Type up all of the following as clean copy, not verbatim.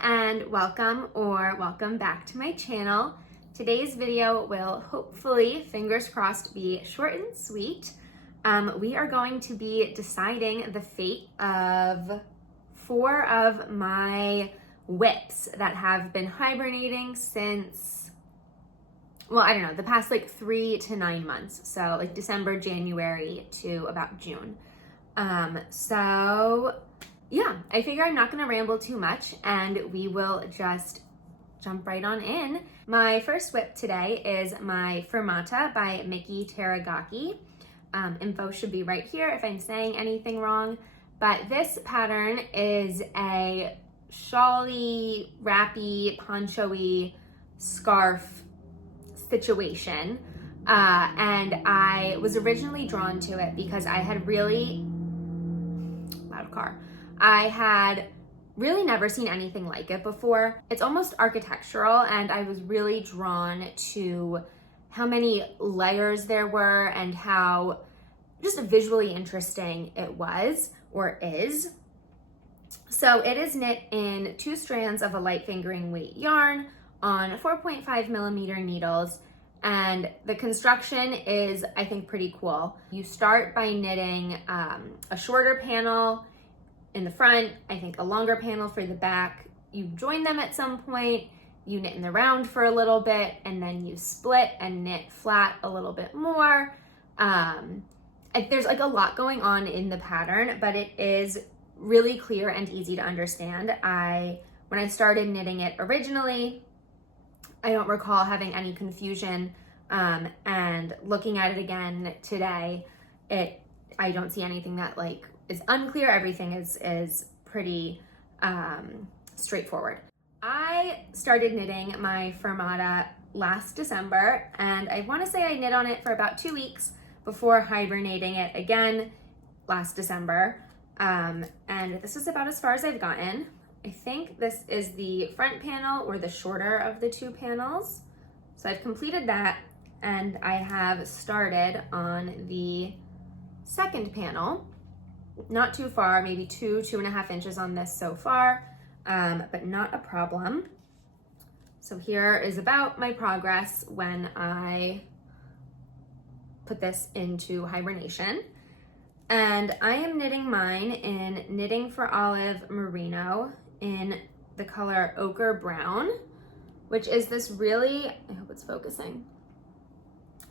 and welcome back to my channel. Today's video will hopefully, fingers crossed, be short and sweet. We are going to be deciding the fate of 4 of my whips that have been hibernating since, well, I don't know, the past like 3 to 9 months. So like December, January to about June. Yeah, I figure I'm not gonna ramble too much and we will just jump right on in. My first whip today is my Fermata by Miki Teragaki. Info should be right here if I'm saying anything wrong, but this pattern is a shawly, wrappy, poncho-y scarf situation. And I was originally drawn to it because I had never seen anything like it before. It's almost architectural, and I was really drawn to how many layers there were and how just visually interesting it was or is. So it is knit in 2 strands of a light fingering weight yarn on 4.5 millimeter needles. And the construction is, I think, pretty cool. You start by knitting a shorter panel in the front, I think a longer panel for the back. You join them at some point, you knit in the round for a little bit, and then you split and knit flat a little bit more. There's like a lot going on in the pattern, but it is really clear and easy to understand. When I started knitting it originally, I don't recall having any confusion, and looking at it again today, I don't see anything that like is unclear. Everything is pretty straightforward. I started knitting my Fermata last December, and I want to say I knit on it for about 2 weeks before hibernating it again last December. And this is about as far as I've gotten. I think this is the front panel or the shorter of the 2 panels. So I've completed that, and I have started on the second panel. Not too far, maybe 2.5 inches on this so far, but not a problem. So here is about my progress when I put this into hibernation. And I am knitting mine in Knitting for Olive Merino in the color Ochre Brown, which is this really, I hope it's focusing,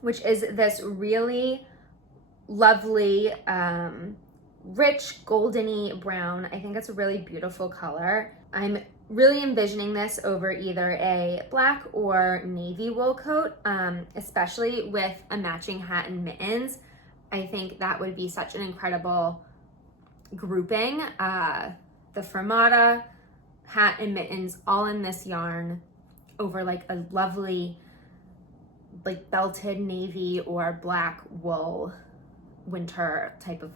which is this really lovely, rich goldeny brown. I think it's a really beautiful color. I'm really envisioning this over either a black or navy wool coat, especially with a matching hat and mittens. I think that would be such an incredible grouping. The Fermata, hat and mittens all in this yarn over like a lovely like belted navy or black wool winter type of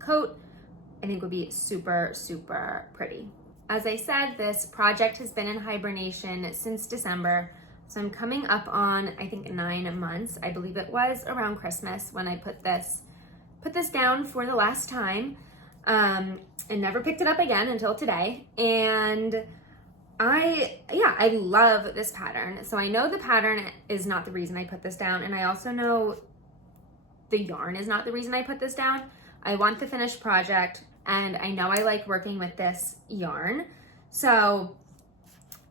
coat, I think would be super, super pretty. As I said, this project has been in hibernation since December, so I'm coming up on, I think, 9 months. I believe it was around Christmas when I put this down for the last time, and never picked it up again until today. And I love this pattern. So I know the pattern is not the reason I put this down, and I also know the yarn is not the reason I put this down. I want the finished project, and I know I like working with this yarn. So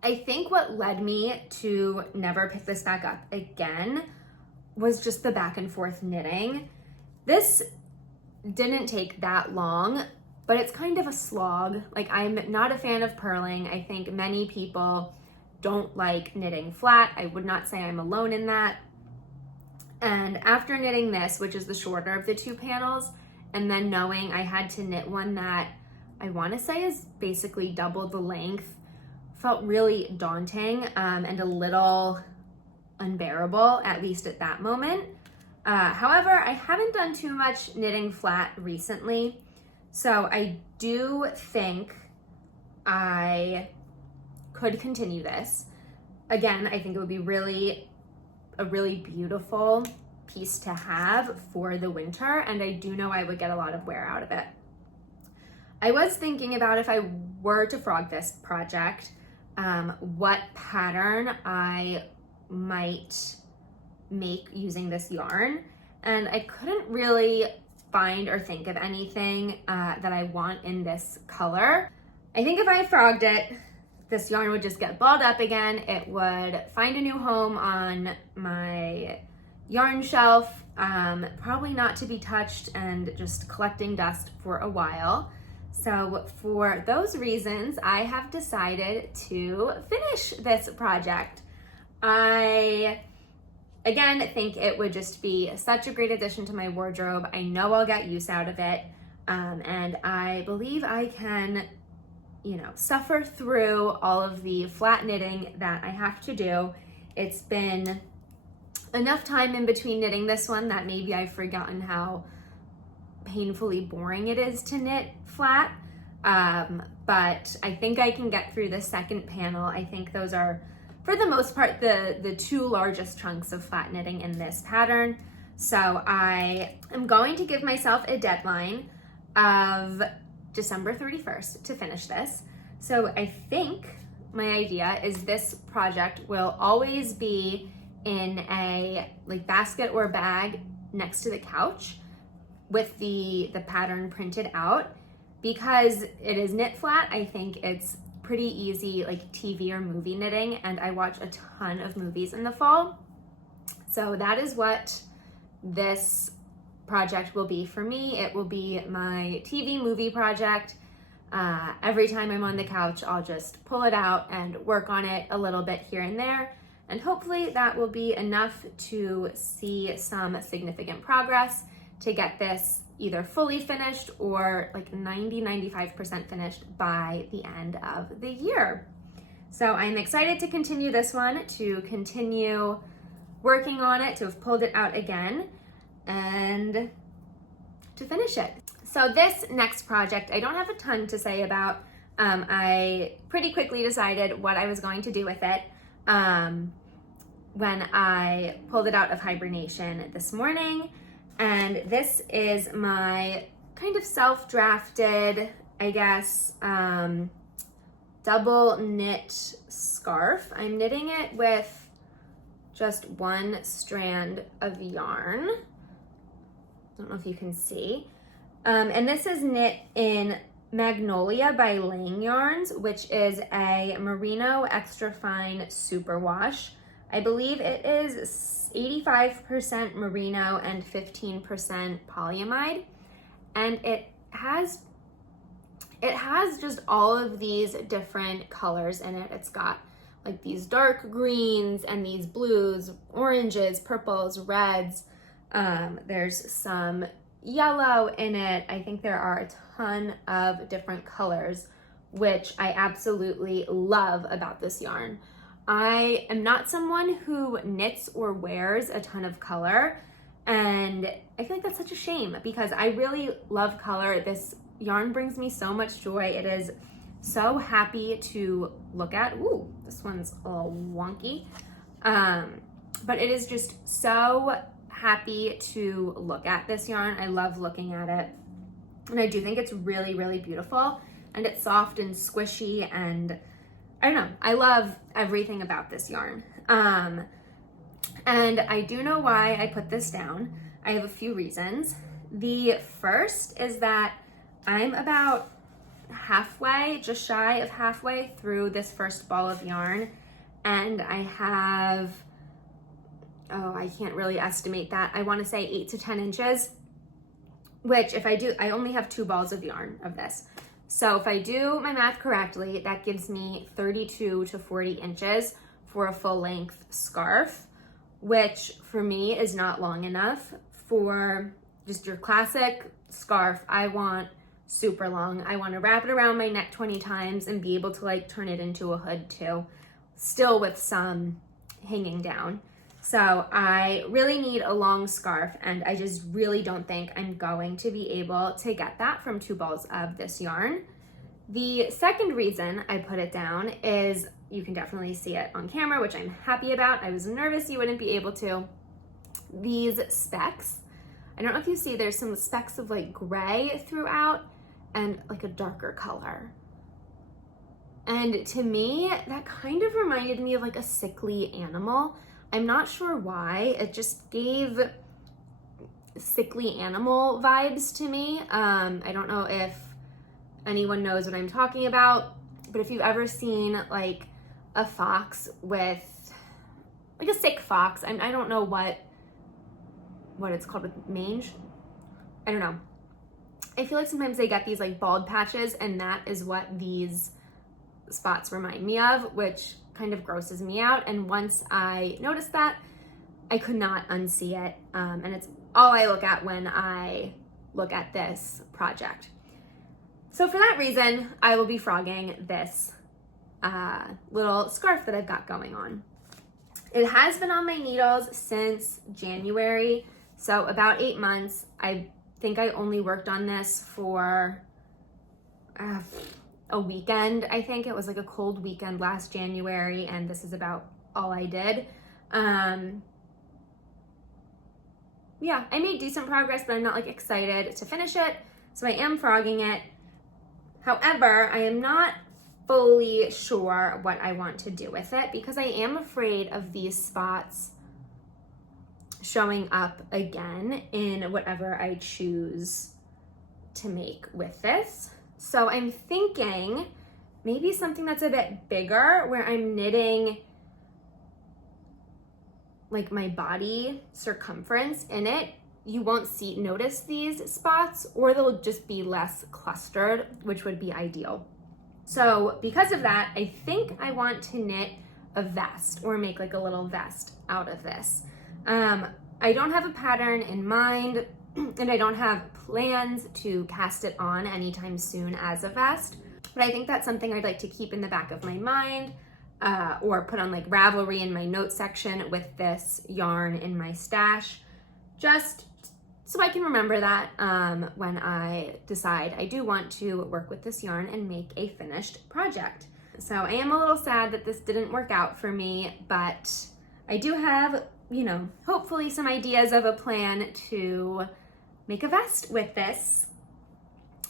I think what led me to never pick this back up again was just the back and forth knitting. This didn't take that long, but it's kind of a slog. Like, I'm not a fan of purling. I think many people don't like knitting flat. I would not say I'm alone in that. And after knitting this, which is the shorter of the 2 panels, and then knowing I had to knit one that I want to say is basically double the length, felt really daunting, and a little unbearable, at least at that moment. However, I haven't done too much knitting flat recently, so I do think I could continue this. Again, I think it would be a really beautiful piece to have for the winter, and I do know I would get a lot of wear out of it. I was thinking about if I were to frog this project, what pattern I might make using this yarn, and I couldn't really find or think of anything that I want in this color. I think if I frogged it, this yarn would just get balled up again. It would find a new home on my yarn shelf, probably not to be touched and just collecting dust for a while. So for those reasons, I have decided to finish this project. I, again, think it would just be such a great addition to my wardrobe. I know I'll get use out of it, and I believe I can, suffer through all of the flat knitting that I have to do. It's been enough time in between knitting this one that maybe I've forgotten how painfully boring it is to knit flat, but I think I can get through the second panel. I think those are, for the most part, the two largest chunks of flat knitting in this pattern. So I am going to give myself a deadline of December 31st to finish this. So I think my idea is this project will always be in a basket or bag next to the couch with the pattern printed out. Because it is knit flat, I think it's pretty easy TV or movie knitting, and I watch a ton of movies in the fall. So that is what this project will be for me. It will be my TV movie project. Every time I'm on the couch, I'll just pull it out and work on it a little bit here and there. And hopefully that will be enough to see some significant progress to get this either fully finished or 90-95% finished by the end of the year. So I'm excited to continue this one, to continue working on it, to have pulled it out again, and to finish it. So this next project, I don't have a ton to say about. I pretty quickly decided what I was going to do with it when I pulled it out of hibernation this morning. And this is my kind of self-drafted, I guess, double knit scarf. I'm knitting it with just one strand of yarn. I don't know if you can see. And this is knit in Magnolia by Laying Yarns, which is a merino extra fine superwash. I believe it is 85% merino and 15% polyamide, and it has just all of these different colors in it. It's got these dark greens and these blues, oranges, purples, reds. There's some yellow in it. I think there are a ton of different colors, which I absolutely love about this yarn. I am not someone who knits or wears a ton of color, and I feel like that's such a shame because I really love color. This yarn brings me so much joy. It is so happy to look at. Ooh, this one's a little wonky. But it is just so happy to look at this yarn. I love looking at it. And I do think it's really, really beautiful. And it's soft and squishy, and I don't know, I love everything about this yarn. And I do know why I put this down. I have a few reasons. The first is that I'm about halfway, just shy of halfway through this first ball of yarn, and I have, I can't really estimate that. I want to say 8 to 10 inches, which if I do, I only have 2 balls of yarn of this. So if I do my math correctly, that gives me 32 to 40 inches for a full length scarf, which for me is not long enough. For just your classic scarf, I want super long. I want to wrap it around my neck 20 times and be able to turn it into a hood too, still with some hanging down. So I really need a long scarf, and I just really don't think I'm going to be able to get that from 2 balls of this yarn. The second reason I put it down is, you can definitely see it on camera, which I'm happy about. I was nervous you wouldn't be able to. These specks, I don't know if you see, there's some specks of gray throughout and a darker color. And to me, that kind of reminded me of like a sickly animal. I'm not sure why. It just gave sickly animal vibes to me. I don't know if anyone knows what I'm talking about, but if you've ever seen like a fox with like a sick fox, I don't know what it's called with mange. I don't know. I feel like sometimes they get these like bald patches, and that is what these spots remind me of, which kind of grosses me out. And once I noticed that, I could not unsee it. And it's all I look at when I look at this project. So for that reason, I will be frogging this little scarf that I've got going on. It has been on my needles since January, so about 8 months. I think I only worked on this for a weekend. I think it was like a cold weekend last January, and this is about all I did. Yeah, I made decent progress, but I'm not like excited to finish it, so I am frogging it. However, I am not fully sure what I want to do with it because I am afraid of these spots showing up again in whatever I choose to make with this. So I'm thinking maybe something that's a bit bigger where I'm knitting like my body circumference in it. You won't notice these spots, or they'll just be less clustered, which would be ideal. So because of that, I think I want to knit a vest or make like a little vest out of this. I don't have a pattern in mind, and I don't have plans to cast it on anytime soon as a vest, but I think that's something I'd like to keep in the back of my mind, or put on like Ravelry in my notes section with this yarn in my stash, just so I can remember that when I decide I do want to work with this yarn and make a finished project. So I am a little sad that this didn't work out for me, but I do have, you know, hopefully some ideas of a plan to make a vest with this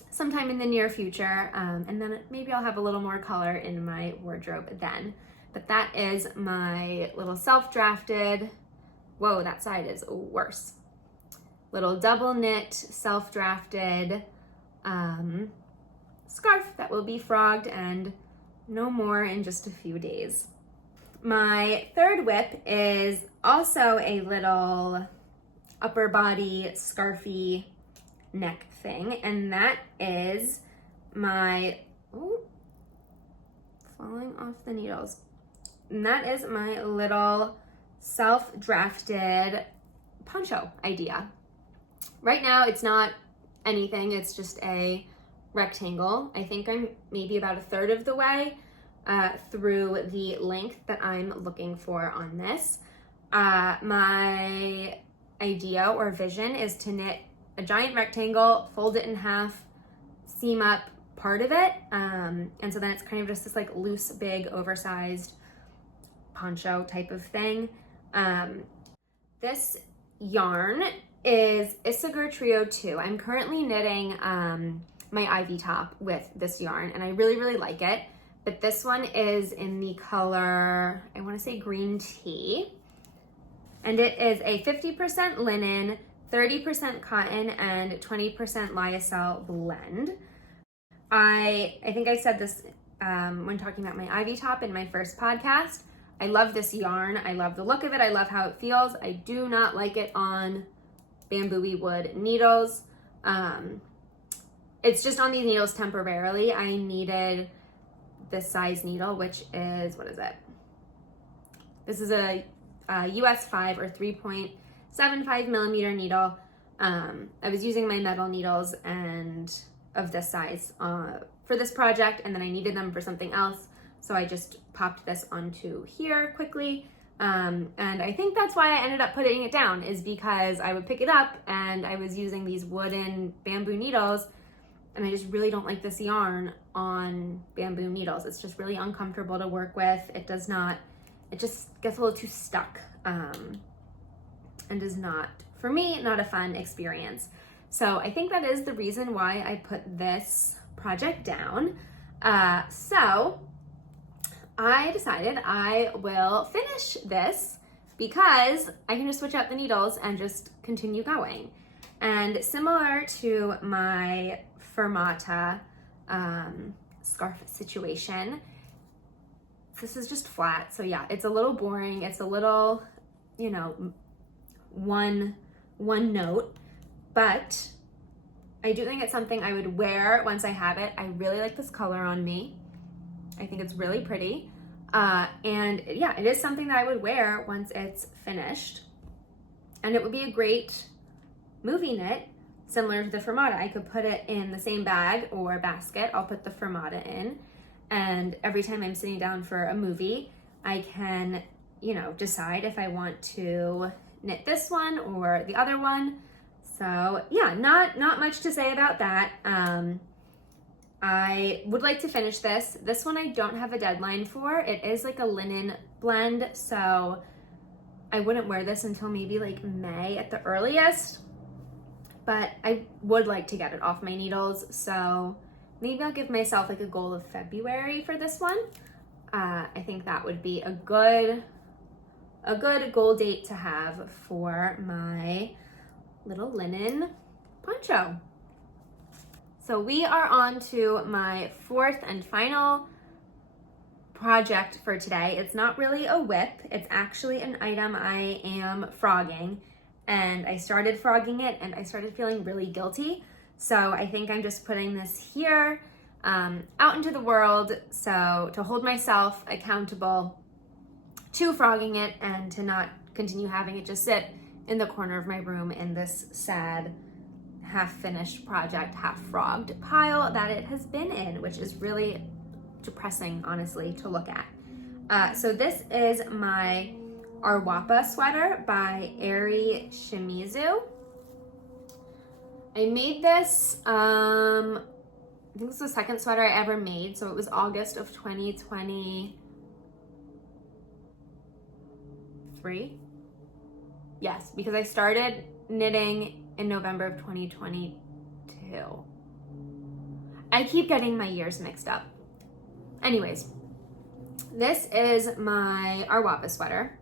sometime in the near future, and then maybe I'll have a little more color in my wardrobe then. But that is my little self-drafted, whoa, that side is worse, little double knit self-drafted scarf that will be frogged and no more in just a few days. My third whip is also a little upper body scarfy neck thing, and that is my, falling off the needles. And that is my little self-drafted poncho idea. Right now it's not anything, it's just a rectangle. I think I'm maybe about a third of the way through the length that I'm looking for on this. My idea or vision is to knit a giant rectangle, fold it in half, seam up part of it, and so then it's kind of just this like loose, big, oversized poncho type of thing. This yarn is Isager Trio 2. I'm currently knitting my ivy top with this yarn, and I really, really like it. But this one is in the color, I want to say green tea. And it is a 50% linen, 30% cotton, and 20% lyocell blend. I think I said this when talking about my ivy top in my first podcast. I love this yarn. I love the look of it. I love how it feels. I do not like it on bamboo wood needles. It's just on these needles temporarily. I needed this size needle, which is, what is it? This is a US 5 or 3.75 millimeter needle. I was using my metal needles and of this size for this project, and then I needed them for something else. So I just popped this onto here quickly. And I think that's why I ended up putting it down, is because I would pick it up and I was using these wooden bamboo needles, and I just really don't like this yarn on bamboo needles. It's just really uncomfortable to work with. It just gets a little too stuck, and is not, for me, not a fun experience. So I think that is the reason why I put this project down. So I decided I will finish this because I can just switch out the needles and just continue going. And similar to my fermata scarf situation, this is just flat. So yeah, it's a little boring. It's a little, you know, one note, but I do think it's something I would wear once I have it. I really like this color on me. I think it's really pretty. And yeah, it is something that I would wear once it's finished. And it would be a great movie knit, similar to the fermata. I could put it in the same bag or basket. I'll put the fermata in. And every time I'm sitting down for a movie, I can, you know, decide if I want to knit this one or the other one. So yeah, not much to say about that. I would like to finish this. This one I don't have a deadline for. It is like a linen blend, so I wouldn't wear this until maybe like May at the earliest, but I would like to get it off my needles, so maybe I'll give myself like a goal of February for this one. I think that would be a good goal date to have for my little linen poncho. So we are on to my fourth and final project for today. It's not really a whip. It's actually an item I am frogging, and I started frogging it and I started feeling really guilty. So I think I'm just putting this here out into the world, so to hold myself accountable to frogging it and to not continue having it just sit in the corner of my room in this sad half-finished project, half-frogged pile that it has been in, which is really depressing, honestly, to look at. So this is my Arwapa sweater by Airi Shimizu. I made this, I think this was the second sweater I ever made, so it was August of 2023. Yes, because I started knitting in November of 2022. I keep getting my years mixed up. Anyways, this is my Arwapa sweater.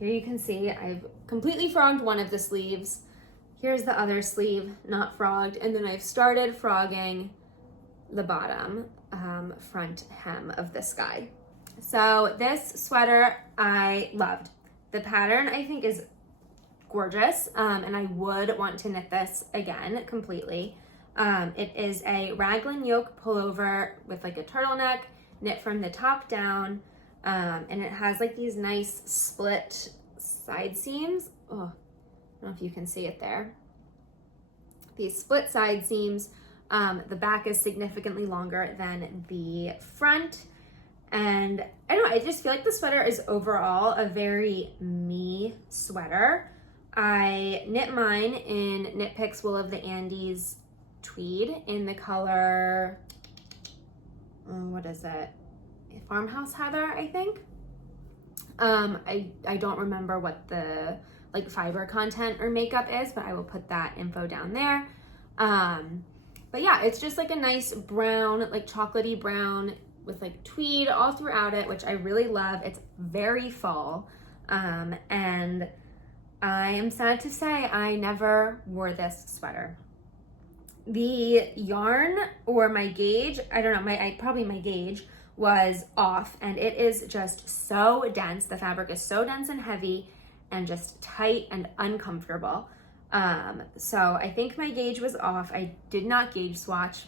Here you can see I've completely frogged one of the sleeves. Here's the other sleeve, not frogged, and then I've started frogging the bottom front hem of this guy. So this sweater I loved. The pattern I think is gorgeous, and I would want to knit this again completely. It is a raglan yoke pullover with like a turtleneck, knit from the top down, and it has like these nice split side seams. Oh, I don't know if you can see it there. These split side seams. The back is significantly longer than the front. And I don't know, I just feel like the sweater is overall a very me sweater. I knit mine in Knit Picks Wool of the Andes tweed in the color, what is it? Farmhouse Heather, I think. I don't remember what the like fiber content or makeup is, but I will put that info down there. But yeah, it's just like a nice brown, like chocolatey brown with like tweed all throughout it, which I really love. It's very fall. And I am sad to say I never wore this sweater. The yarn or my gauge, I don't know, probably my gauge was off, and it is just so dense. The fabric is so dense and heavy and just tight and uncomfortable. So I think my gauge was off. I did not gauge swatch,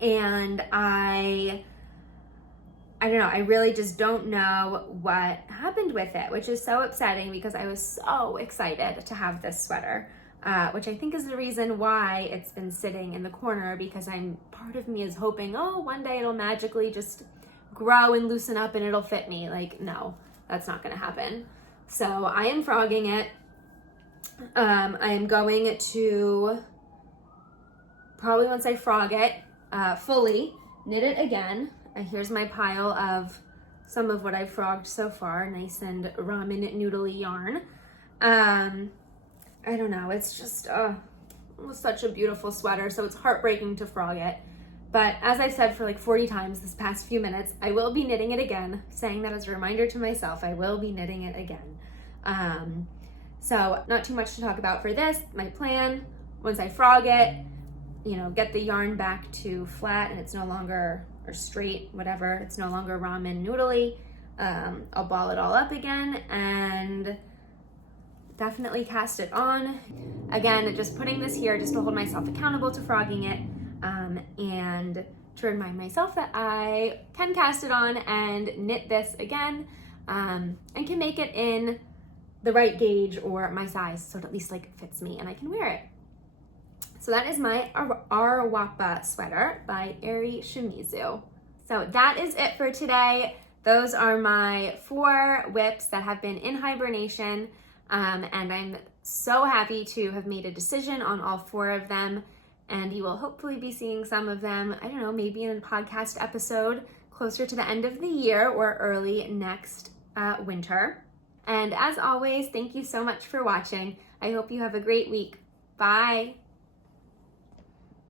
and I don't know, I really just don't know what happened with it, which is so upsetting because I was so excited to have this sweater, which I think is the reason why it's been sitting in the corner, because part of me is hoping, oh, one day it'll magically just grow and loosen up and it'll fit me. Like, no, that's not gonna happen. So I am frogging it. I am going to, probably once I frog it fully, knit it again. Here's my pile of some of what I've frogged so far, nice and ramen noodly yarn. I don't know, it's just it was such a beautiful sweater, so it's heartbreaking to frog it. But as I've said for like 40 times this past few minutes, I will be knitting it again, saying that as a reminder to myself, I will be knitting it again. So not too much to talk about for this. My plan, once I frog it, get the yarn back to flat and it's no longer, or straight, whatever, it's no longer ramen noodly. I'll ball it all up again and definitely cast it on. Again, just putting this here just to hold myself accountable to frogging it, and to remind myself that I can cast it on and knit this again, and can make it in the right gauge or my size so it at least like fits me and I can wear it. So that is my Arwapa sweater by Eri Shimizu. So that is it for today. Those are my 4 whips that have been in hibernation, and I'm so happy to have made a decision on all 4 of them, and you will hopefully be seeing some of them, I don't know, maybe in a podcast episode closer to the end of the year or early next winter. And as always, thank you so much for watching. I hope you have a great week. Bye.